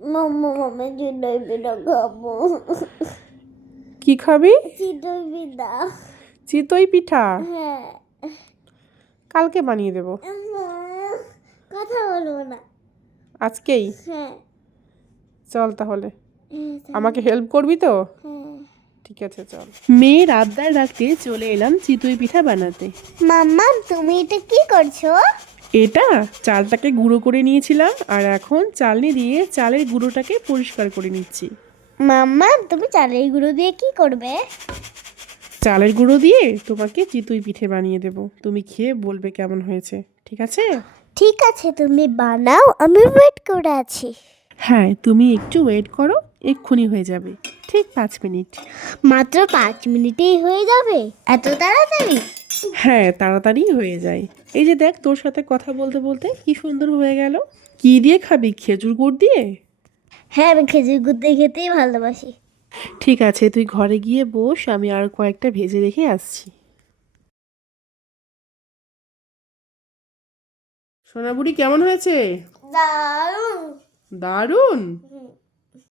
মাম্মা আমি চিতই পিঠা খাবো। কি খাবি? চিতই পিঠা। চিতই পিঠা? হ্যাঁ। কালকে বানিয়ে দেবো। কথা বলবো না। আজকেই? হ্যাঁ। চল তাহলে, আমাকে হেল্প করবি তো? হ্যাঁ। ঠিক আছে চল। মেয়ের আবদার রাখতে চলে এলাম চিতই পিঠা বানাতে। মাম্মা তুমি এটা কি করছো? এটা চালটাকে গুঁড়ো করে নিয়েছিলাম, আর এখন চালনি দিয়ে চালের গুঁড়োটাকে পরিষ্কার করে নিচ্ছি। মাম্মা তুমি চালের গুঁড়ো দিয়ে কি করবে? চালের গুঁড়ো দিয়ে তোমাকে চিতই পিঠে বানিয়ে দেব, তুমি খেয়ে বলবে কেমন হয়েছে, ঠিক আছে? ঠিক আছে তুমি বানাও, আমি ওয়েট করে আছি। হ্যাঁ, তুমি একটু ওয়েট করো, এক্ষুনি হয়ে যাবে, ঠিক 5 মিনিট। মাত্র 5 মিনিটেই হয়ে যাবে? এত তাড়াতাড়ি? হ্যাঁ, তাড়াতাড়ি হয়ে যায়। এই যে দেখ, তোর সাথে কথা বলতে বলতে কি সুন্দর হয়ে গেল। কি দিয়ে খাবি, খেজুর গুড় দিয়ে? হ্যাঁ আমি খেজুর গুড় দিয়ে খেতেই ভালোবাসি। ঠিক আছে, তুই ঘরে গিয়ে বস, আমি আর কয়েকটা ভেজে রেখে আসছি। সোনাবুড়ি কেমন হয়েছে? দারুণ। দারুণ।